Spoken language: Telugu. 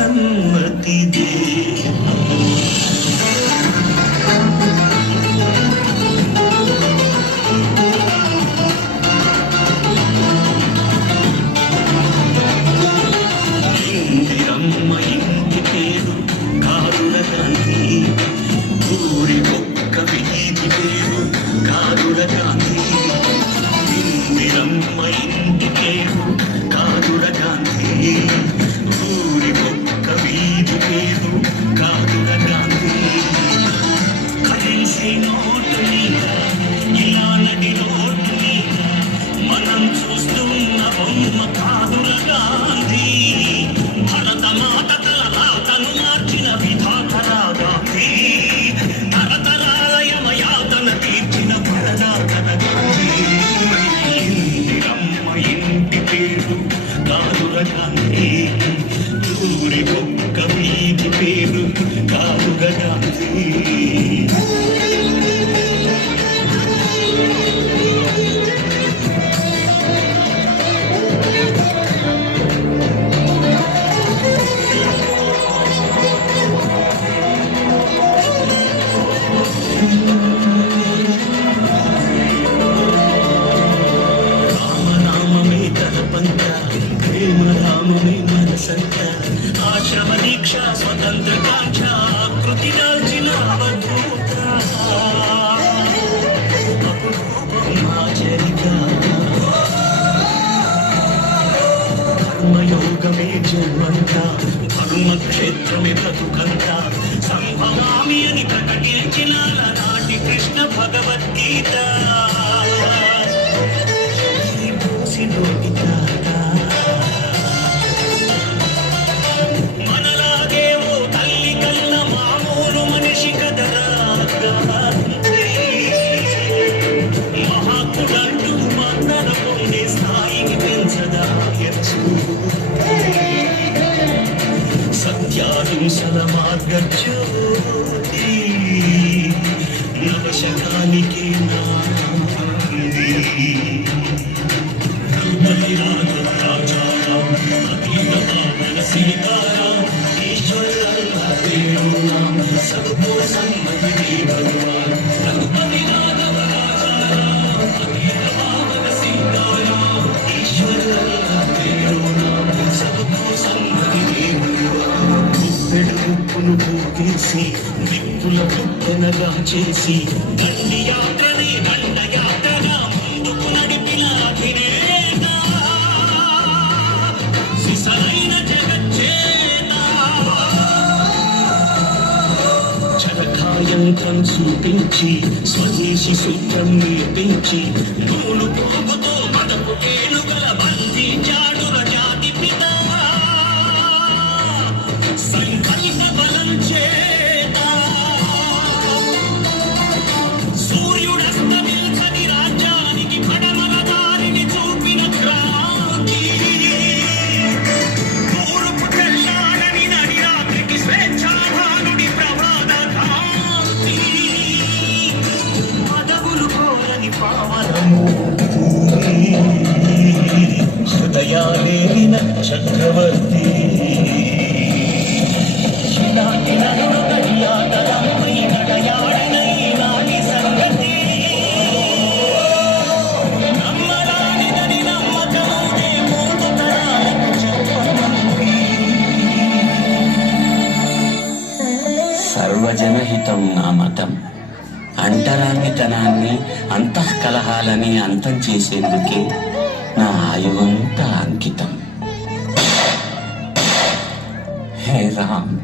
సన్మతి దే ఇందిరమ్మ ఇంటి పేరు కారుల గాంధీ ఊరి ఒక్క వీధి పేరు కారుల గాంధీ ఇందిరమ్మ ఇంటి పేరు కారుల గాంధీ ఊరి ఒక్క వీధి పేరు కారుల గాంధీ కరెన్సీ నోటు మీద ఇలా నడి రోడ్డు మీద మనం చూస్తున్న బొమ్మ కారుల గాంధీ భరత మాత తల రాతను మార్చిన విధాతరా గాంధీ తరతరాల యమయాతన తీర్చిన పరదాతన గాంధీ ఇందిరమ్మ ఇంటి పేరు కారుల గాంధీ ఊరి ఒక్క వీధి పేరు కారుల గాంధీ రామనామమే తలపంత ప్రేమరామమే మనసంత ఆశ్రమ దీక్ష స్వతంత్ర కాంక్ష కృతి దాల్చిన అవధూత అపురూపం ఆచరిత కర్మయోగమే జన్మంత ధర్మక్షేత్రమే బ్రతుకంత సంభవామి అని ప్రకటించిన నాటి కృష్ణ భగవద్గీత ఈ భూసిలోని తాత మనలాగే ఓ తల్లి కన్న మామూలు మనిషి కదరా గాంధీ. మహాత్ముడంటూ మన్నన పొందే స్థాయికి పెంచదా ఎచ్చు సత్యాహింసల మార్గజ్యోతి నవశకానికి నాంది రంగలి రాఘవ రాజారాం అతీత పావన సీతారాం ఈశ్వర ప్రేరుణాం సబ్కో సమ్మతి దే భగవాన్ రంగలి రాఘవ రాజారాం అతీత పావన సీతారాం ఈశ్వర ప్రేరుణాం సబ్కో సమ్మతి దే భగవాన్ వెడుపును పోగేసి విప్పుల కుప్పనగా చేసి దండి యాత్రని దండయాత్రగా ముందుకు నడిపిన అధినేత సిసలైన జగచ్చేత చరకాయంత్రం చూపించి స్వదేశీ సూత్రం నేర్పించి నూలు పోగుతో మదపు ఏనుగల బంధించాడు రజాతి పిత సంకల్ప బలం చేత సూర్యుడస్తమించని రాజ్యానికి పడమల దారిని చూపిన క్రాంతి తూర్పు తెల్లారని నడి రాత్రికి స్వేచ్ఛాభానుడి ప్రభాత కాంతి పదవులు కోరని పావనము హృదయాలేలిన చక్రవర్తి ఇలాంటి నరుడు గడియాటలమ్మై నడయాడిన ఈనాటి సంగతి నమ్మరానిదని నమ్మకమునే మూడు తరాలకు చెప్పనుంది. సర్వజనహితం నా మతం అంటరానితనాన్ని అంతఃకలహాలని అంతం చేసేందుకే నా ఆయువంతా అంకితం. హే రామ్,